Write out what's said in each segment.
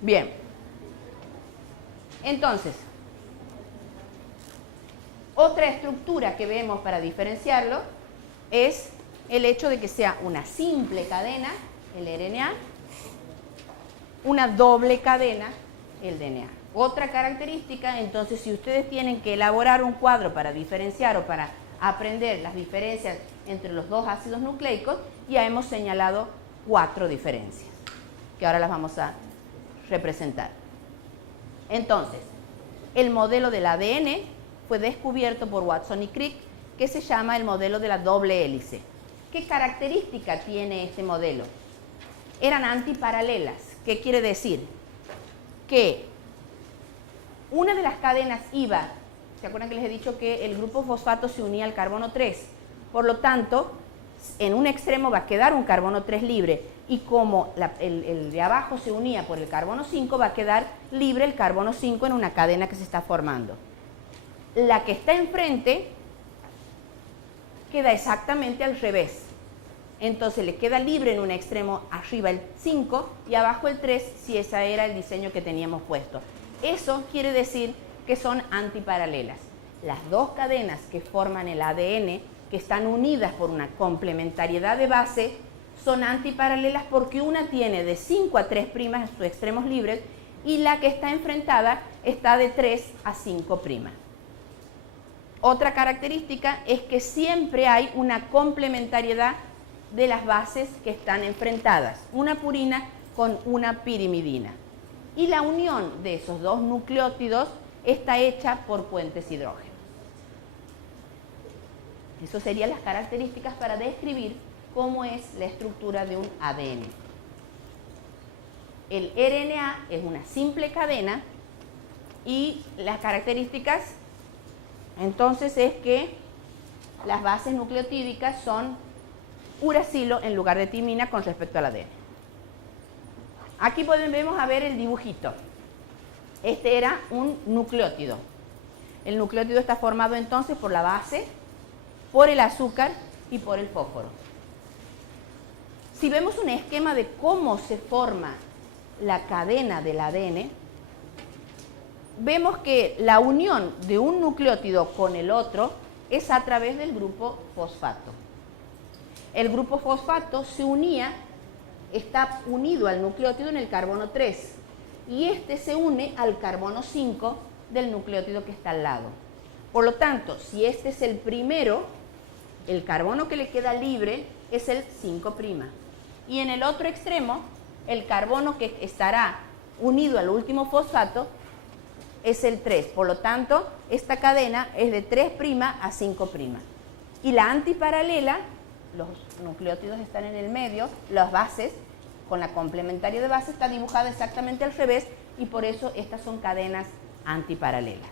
Bien. Entonces, otra estructura que vemos para diferenciarlo es el hecho de que sea una simple cadena, el RNA, una doble cadena, el DNA. Otra característica, entonces, si ustedes tienen que elaborar un cuadro para diferenciar o para aprender las diferencias entre los dos ácidos nucleicos, ya hemos señalado 4 diferencias, que ahora las vamos a representar. Entonces, el modelo del ADN fue descubierto por Watson y Crick, que se llama el modelo de la doble hélice. ¿Qué característica tiene este modelo? Eran antiparalelas. ¿Qué quiere decir? Que una de las cadenas iba, ¿se acuerdan que les he dicho que el grupo fosfato se unía al carbono 3? Por lo tanto, en un extremo va a quedar un carbono 3 libre y como el de abajo se unía por el carbono 5, va a quedar libre el carbono 5 en una cadena que se está formando. La que está enfrente queda exactamente al revés. Entonces le queda libre en un extremo arriba el 5 y abajo el 3 si ese era el diseño que teníamos puesto. Eso quiere decir que son antiparalelas. Las dos cadenas que forman el ADN, que están unidas por una complementariedad de base, son antiparalelas porque una tiene de 5 a 3' en sus extremos libres y la que está enfrentada está de 3 a 5'. Otra característica es que siempre hay una complementariedad de las bases que están enfrentadas, una purina con una pirimidina. Y la unión de esos dos nucleótidos está hecha por puentes hidrógenos. Eso serían las características para describir cómo es la estructura de un ADN. El RNA es una simple cadena y las características entonces es que las bases nucleotídicas son uracilo en lugar de timina con respecto al ADN. Aquí vemos a ver el dibujito. Este era un nucleótido. El nucleótido está formado entonces por la base, por el azúcar y por el fósforo. Si vemos un esquema de cómo se forma la cadena del ADN, vemos que la unión de un nucleótido con el otro es a través del grupo fosfato. El grupo fosfato se unía, está unido al nucleótido en el carbono 3 y este se une al carbono 5 del nucleótido que está al lado. Por lo tanto, si este es el primero, el carbono que le queda libre es el 5'. Y en el otro extremo, el carbono que estará unido al último fosfato es el 3. Por lo tanto, esta cadena es de 3' a 5'. Y la antiparalela, los nucleótidos están en el medio, las bases, con la complementaria de base está dibujada exactamente al revés y por eso estas son cadenas antiparalelas.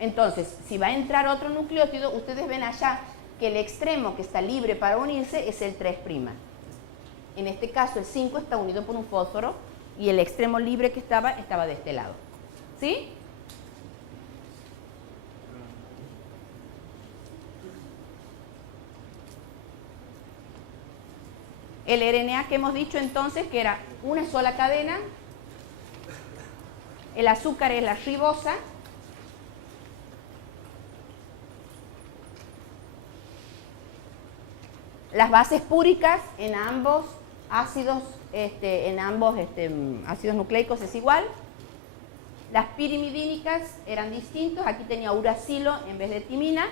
Entonces, si va a entrar otro nucleótido, ustedes ven allá que el extremo que está libre para unirse es el 3'. En este caso, el 5 está unido por un fósforo y el extremo libre que estaba de este lado. ¿Sí? El RNA que hemos dicho entonces que era una sola cadena, el azúcar es la ribosa, las bases púricas en ambos ácidos, ácidos nucleicos es igual. Las pirimidínicas eran distintos, aquí tenía uracilo en vez de timina.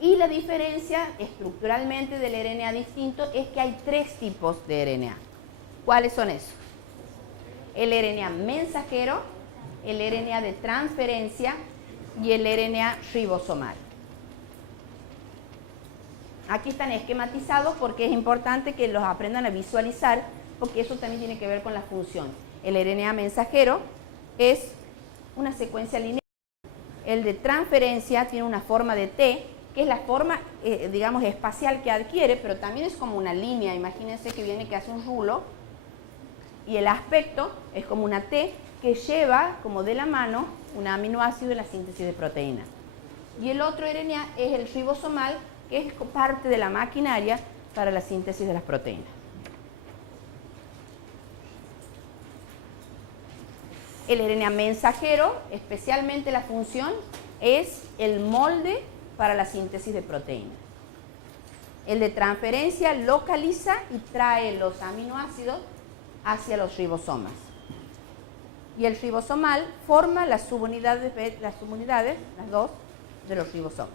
Y la diferencia estructuralmente del RNA distinto es que hay 3 tipos de RNA. ¿Cuáles son esos? El RNA mensajero, el RNA de transferencia y el RNA ribosomal. Aquí están esquematizados porque es importante que los aprendan a visualizar porque eso también tiene que ver con la función. El RNA mensajero es una secuencia lineal. El de transferencia tiene una forma de T, que es la forma, digamos, espacial que adquiere, pero también es como una línea. Imagínense que viene que hace un rulo y el aspecto es como una T que lleva como de la mano un aminoácido en la síntesis de proteína. Y el otro RNA es el ribosomal, que es parte de la maquinaria para la síntesis de las proteínas. El RNA mensajero, especialmente la función, es el molde para la síntesis de proteínas. El de transferencia localiza y trae los aminoácidos hacia los ribosomas. Y el ribosomal forma las subunidades, las dos, de los ribosomas.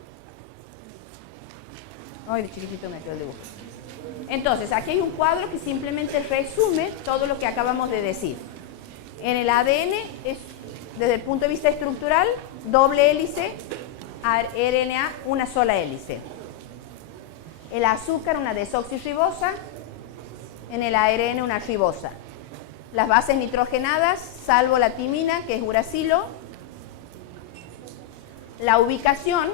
Ay, el chiquitito me quedó el dibujo. Entonces, aquí hay un cuadro que simplemente resume todo lo que acabamos de decir. En el ADN, es, desde el punto de vista estructural, doble hélice, RNA, una sola hélice. El azúcar, una desoxirribosa, en el ARN, una ribosa. Las bases nitrogenadas, salvo la timina, que es uracilo. La ubicación,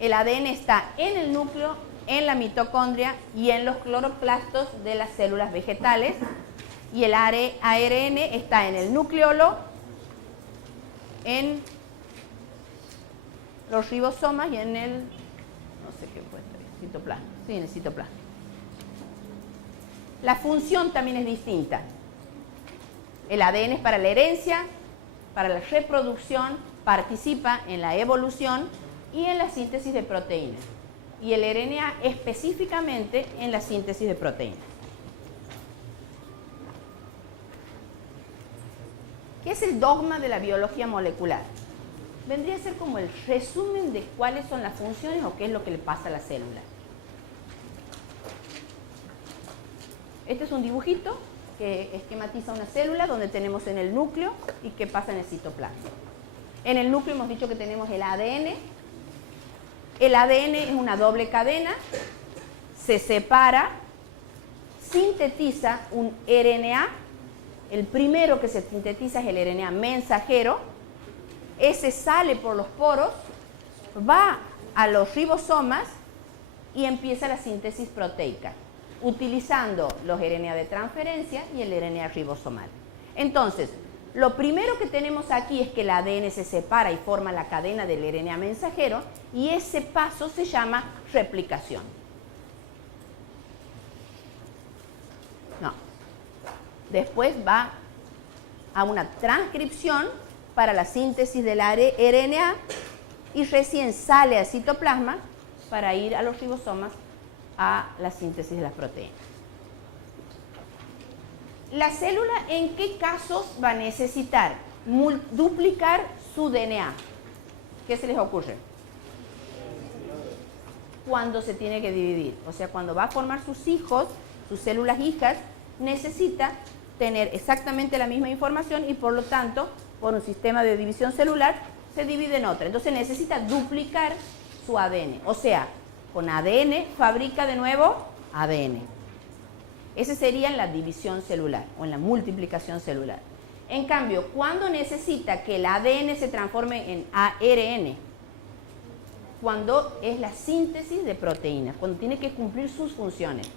el ADN está en el núcleo, en la mitocondria y en los cloroplastos de las células vegetales. Y el ARN está en el nucleolo, en los ribosomas y en el, no sé qué fue, citoplasma. Sí, en el citoplasma. La función también es distinta. El ADN es para la herencia, para la reproducción, participa en la evolución y en la síntesis de proteínas. Y el RNA específicamente en la síntesis de proteínas. ¿Qué es el dogma de la biología molecular? Vendría a ser como el resumen de cuáles son las funciones o qué es lo que le pasa a la célula. Este es un dibujito que esquematiza una célula donde tenemos en el núcleo y qué pasa en el citoplasma. En el núcleo hemos dicho que tenemos el ADN. El ADN es una doble cadena, se separa, sintetiza un RNA. El primero que se sintetiza es el RNA mensajero. Ese sale por los poros, va a los ribosomas y empieza la síntesis proteica, utilizando los RNA de transferencia y el RNA ribosomal. Entonces, lo primero que tenemos aquí es que el ADN se separa y forma la cadena del RNA mensajero y ese paso se llama replicación. No. Después va a una transcripción para la síntesis del RNA y recién sale al citoplasma para ir a los ribosomas a la síntesis de las proteínas. ¿La célula en qué casos va a necesitar duplicar su DNA? ¿Qué se les ocurre? Cuando se tiene que dividir, o sea, cuando va a formar sus hijos, sus células hijas, necesita tener exactamente la misma información y por lo tanto, por un sistema de división celular, se divide en otra. Entonces necesita duplicar su ADN, o sea, con ADN fabrica de nuevo ADN. Ese sería en la división celular o en la multiplicación celular. En cambio, cuando necesita que el ADN se transforme en ARN, cuando es la síntesis de proteínas, cuando tiene que cumplir sus funciones.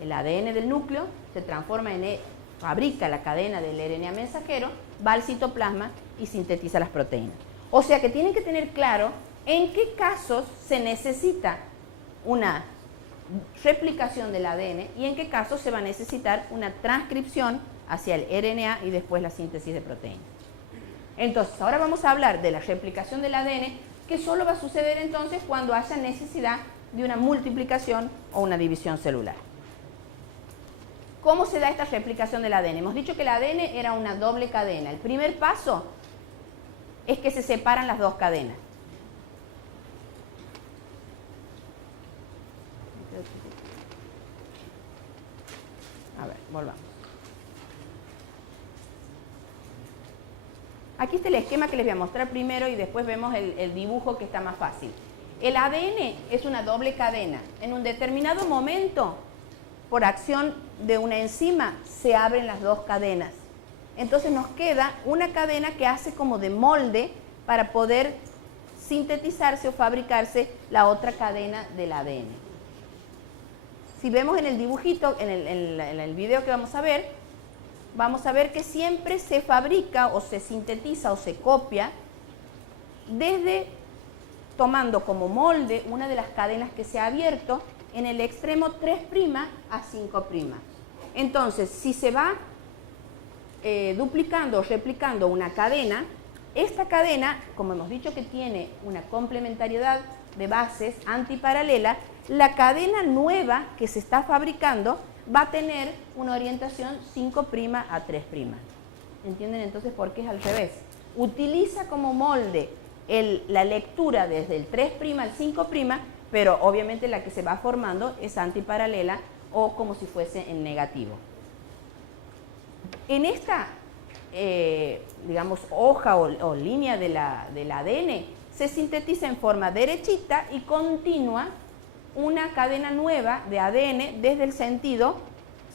El ADN del núcleo se transforma en, fabrica la cadena del RNA mensajero, va al citoplasma y sintetiza las proteínas. O sea que tienen que tener claro en qué casos se necesita una replicación del ADN y en qué casos se va a necesitar una transcripción hacia el RNA y después la síntesis de proteínas. Entonces, ahora vamos a hablar de la replicación del ADN, que solo va a suceder entonces cuando haya necesidad de una multiplicación o una división celular. ¿Cómo se da esta replicación del ADN? Hemos dicho que el ADN era una doble cadena. El primer paso es que se separan las dos cadenas. A ver, volvamos. Aquí está el esquema que les voy a mostrar primero y después vemos el dibujo que está más fácil. El ADN es una doble cadena. En un determinado momento, por acción de una enzima, se abren las dos cadenas. Entonces nos queda una cadena que hace como de molde para poder sintetizarse o fabricarse la otra cadena del ADN. Si vemos en el dibujito, en el video que vamos a ver, vamos a ver que siempre se fabrica o se sintetiza o se copia desde tomando como molde una de las cadenas que se ha abierto en el extremo 3' a 5'. Entonces, si se va duplicando o replicando una cadena, esta cadena, como hemos dicho que tiene una complementariedad de bases antiparalela, la cadena nueva que se está fabricando va a tener una orientación 5' a 3'. ¿Entienden entonces por qué es al revés? Utiliza como molde la lectura desde el 3' al 5', pero obviamente la que se va formando es antiparalela o como si fuese en negativo. En esta, digamos, hoja o línea del ADN se sintetiza en forma derechita y continua una cadena nueva de ADN desde el sentido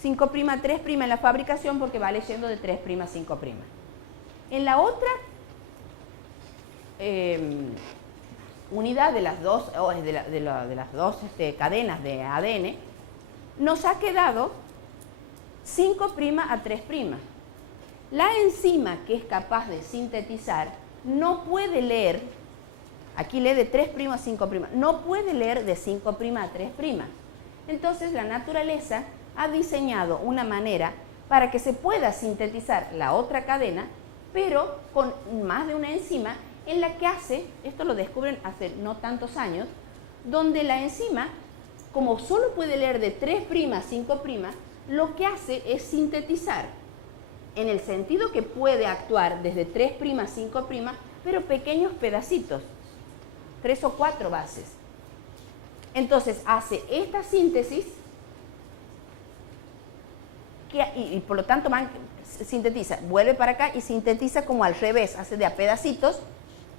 5', 3' en la fabricación porque va leyendo de 3' a 5'. En la otra unidad de las dos, de las dos cadenas de ADN, nos ha quedado 5' a 3'. La enzima que es capaz de sintetizar no puede leer, aquí lee de 3' a 5', no puede leer de 5' a 3'. Entonces la naturaleza ha diseñado una manera para que se pueda sintetizar la otra cadena, pero con más de una enzima en la que hace, esto lo descubren hace no tantos años, donde la enzima, como solo puede leer de 3' a 5', lo que hace es sintetizar, en el sentido que puede actuar desde 3' a 5', pero pequeños pedacitos, 3 o 4 bases. Entonces hace esta síntesis y por lo tanto sintetiza, vuelve para acá y sintetiza como al revés, hace de a pedacitos,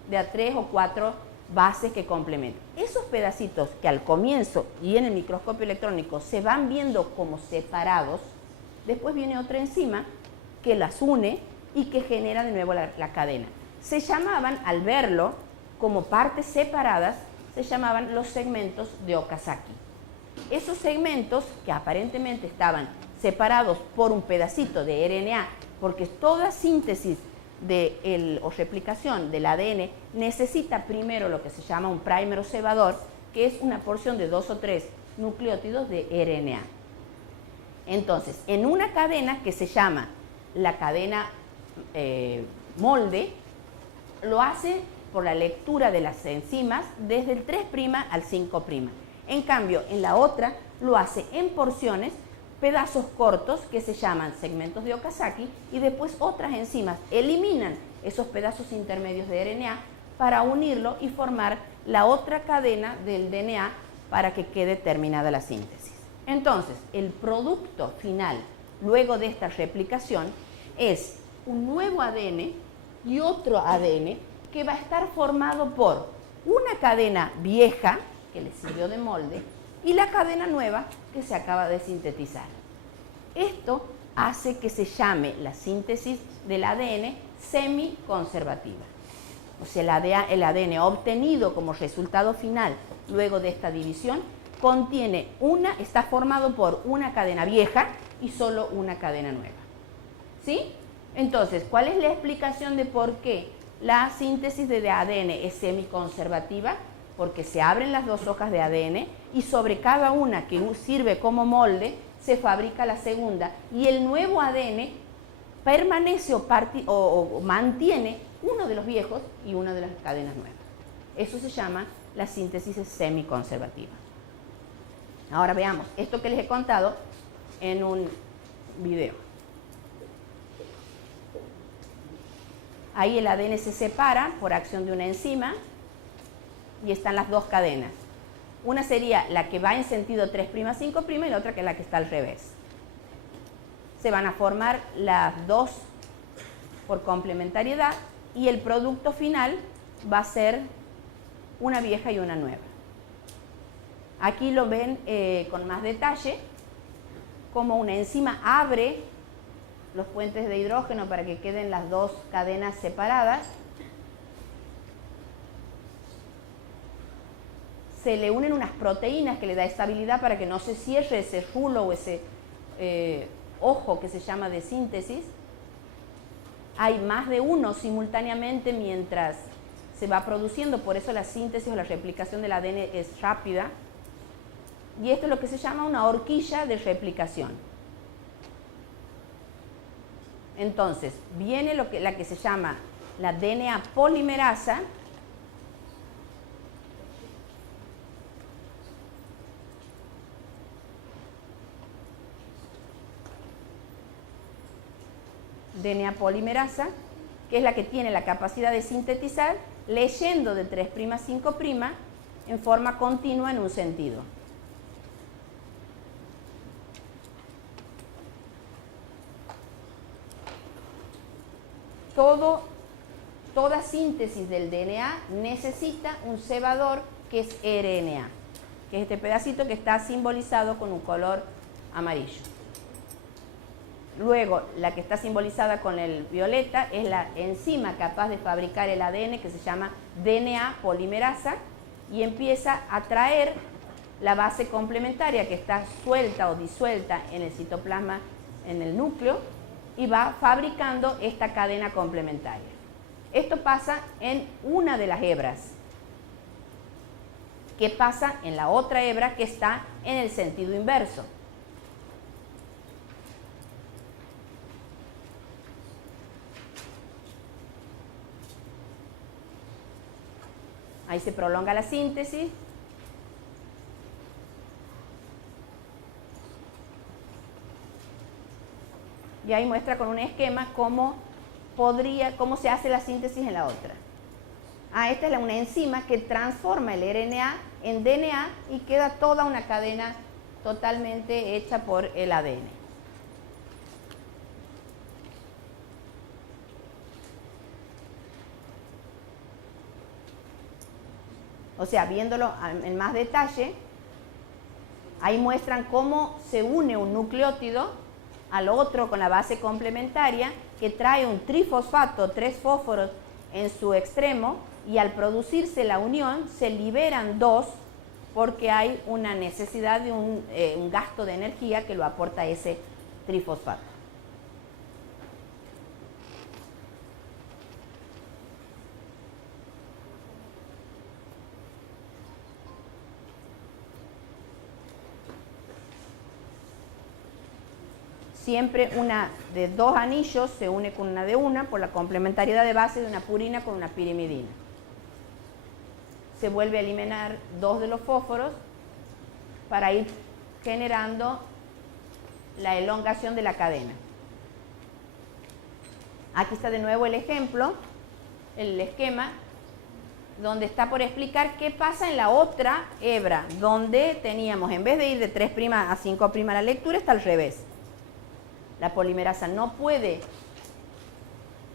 de a 3 o 4 bases que complementan. Esos pedacitos que al comienzo y en el microscopio electrónico se van viendo como separados, después viene otra enzima que las une y que genera de nuevo la cadena. Se llamaban, al verlo como partes separadas, se llamaban los segmentos de Okazaki. Esos segmentos que aparentemente estaban separados por un pedacito de RNA, porque toda síntesis o replicación del ADN necesita primero lo que se llama un primer o cebador, que es una porción de 2 o 3 nucleótidos de RNA. Entonces, en una cadena que se llama la cadena molde, lo hace por la lectura de las enzimas desde el 3' al 5'. En cambio, en la otra lo hace en porciones, pedazos cortos que se llaman segmentos de Okazaki, y después otras enzimas eliminan esos pedazos intermedios de RNA para unirlo y formar la otra cadena del DNA para que quede terminada la síntesis. Entonces, el producto final, luego de esta replicación, es un nuevo ADN y otro ADN que va a estar formado por una cadena vieja, que le sirvió de molde, y la cadena nueva que se acaba de sintetizar. Esto hace que se llame la síntesis del ADN semiconservativa. O sea, el ADN obtenido como resultado final luego de esta división está formado por una cadena vieja y solo una cadena nueva. ¿Sí? Entonces, ¿cuál es la explicación de por qué la síntesis de ADN es semiconservativa? Porque se abren las dos hojas de ADN y sobre cada una que sirve como molde se fabrica la segunda, y el nuevo ADN permanece o mantiene uno de los viejos y una de las cadenas nuevas. Eso se llama la síntesis semiconservativa. Ahora veamos esto que les he contado en un video. Ahí el ADN se separa por acción de una enzima y están las dos cadenas. Una sería la que va en sentido 3', 5', y la otra que es la que está al revés. Se van a formar las dos por complementariedad y el producto final va a ser una vieja y una nueva. Aquí lo ven con más detalle, como una enzima abre los puentes de hidrógeno para que queden las dos cadenas separadas. Se le unen unas proteínas que le da estabilidad para que no se cierre ese rulo o ese ojo que se llama de síntesis. Hay más de uno simultáneamente mientras se va produciendo, por eso la síntesis o la replicación del ADN es rápida. Y esto es lo que se llama una horquilla de replicación. Entonces, viene la que se llama la DNA polimerasa, que es la que tiene la capacidad de sintetizar leyendo de 3' a 5' en forma continua en un sentido. Toda síntesis del DNA necesita un cebador que es RNA, que es este pedacito que está simbolizado con un color amarillo. Luego, la que está simbolizada con el violeta es la enzima capaz de fabricar el ADN que se llama DNA polimerasa y empieza a traer la base complementaria que está suelta o disuelta en el citoplasma, en el núcleo, y va fabricando esta cadena complementaria. Esto pasa en una de las hebras. ¿Qué pasa en la otra hebra que está en el sentido inverso? Ahí se prolonga la síntesis. Y ahí muestra con un esquema cómo se hace la síntesis en la otra. Esta es una enzima que transforma el RNA en DNA y queda toda una cadena totalmente hecha por el ADN. O sea, viéndolo en más detalle, ahí muestran cómo se une un nucleótido al otro con la base complementaria que trae un trifosfato, 3 fósforos en su extremo, y al producirse la unión se liberan 2 porque hay una necesidad de un gasto de energía que lo aporta ese trifosfato. Siempre una de 2 anillos se une con una de una por la complementariedad de base de una purina con una pirimidina. Se vuelve a eliminar 2 de los fósforos para ir generando la elongación de la cadena. Aquí está de nuevo el ejemplo, el esquema, donde está por explicar qué pasa en la otra hebra, donde teníamos, en vez de ir de 3' a 5' la lectura, está al revés. La polimerasa no puede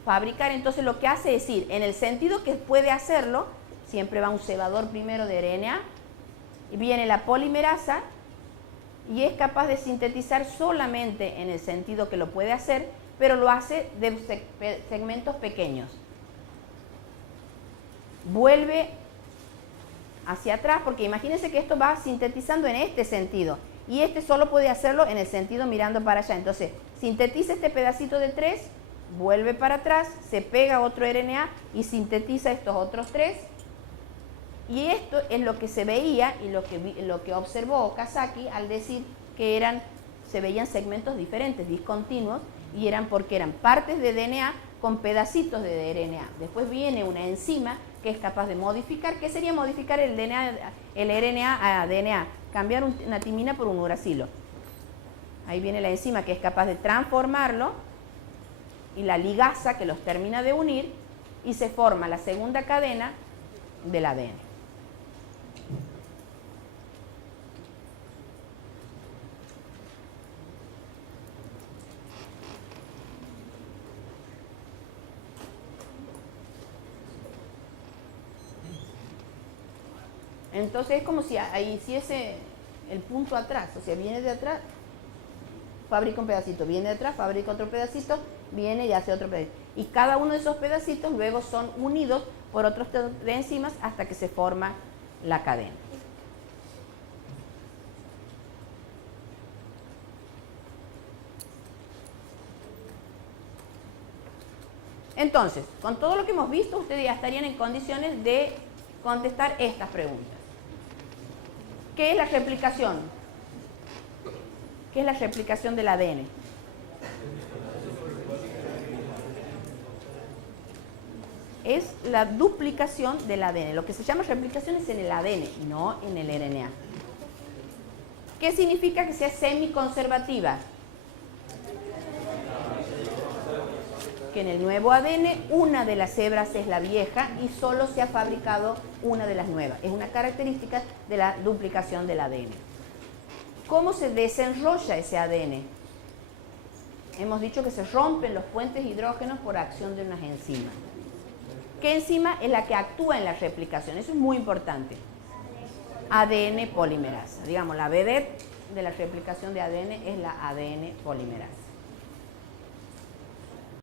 fabricar, entonces lo que hace es ir en el sentido que puede hacerlo, siempre va un cebador primero de RNA, y viene la polimerasa y es capaz de sintetizar solamente en el sentido que lo puede hacer, pero lo hace de segmentos pequeños. Vuelve hacia atrás, porque imagínense que esto va sintetizando en este sentido, y este solo puede hacerlo en el sentido mirando para allá. Entonces, sintetiza este pedacito de 3, vuelve para atrás, se pega otro RNA y sintetiza estos otros 3. Y esto es lo que se veía y lo que observó Okazaki al decir que se veían segmentos diferentes, discontinuos, y eran porque eran partes de DNA con pedacitos de RNA. Después viene una enzima que es capaz de modificar. ¿Qué sería modificar el RNA a DNA? Cambiar una timina por un uracilo. Ahí viene la enzima que es capaz de transformarlo y la ligasa que los termina de unir y se forma la segunda cadena del ADN. Entonces es como si ahí hiciese el punto atrás, o sea, viene de atrás, fabrica un pedacito, viene de atrás, fabrica otro pedacito, viene y hace otro pedacito. Y cada uno de esos pedacitos luego son unidos por otros de enzimas hasta que se forma la cadena. Entonces, con todo lo que hemos visto, ustedes ya estarían en condiciones de contestar estas preguntas. ¿Qué es la replicación? ¿Qué es la replicación del ADN? Es la duplicación del ADN. Lo que se llama replicación es en el ADN, no en el RNA. ¿Qué significa que sea semiconservativa? Que en el nuevo ADN una de las hebras es la vieja y solo se ha fabricado una de las nuevas. Es una característica de la duplicación del ADN. ¿Cómo se desenrolla ese ADN? Hemos dicho que se rompen los puentes hidrógenos por acción de unas enzimas. ¿Qué enzima es la que actúa en la replicación? Eso es muy importante. ADN polimerasa. Digamos, la vedette de la replicación de ADN es la ADN polimerasa.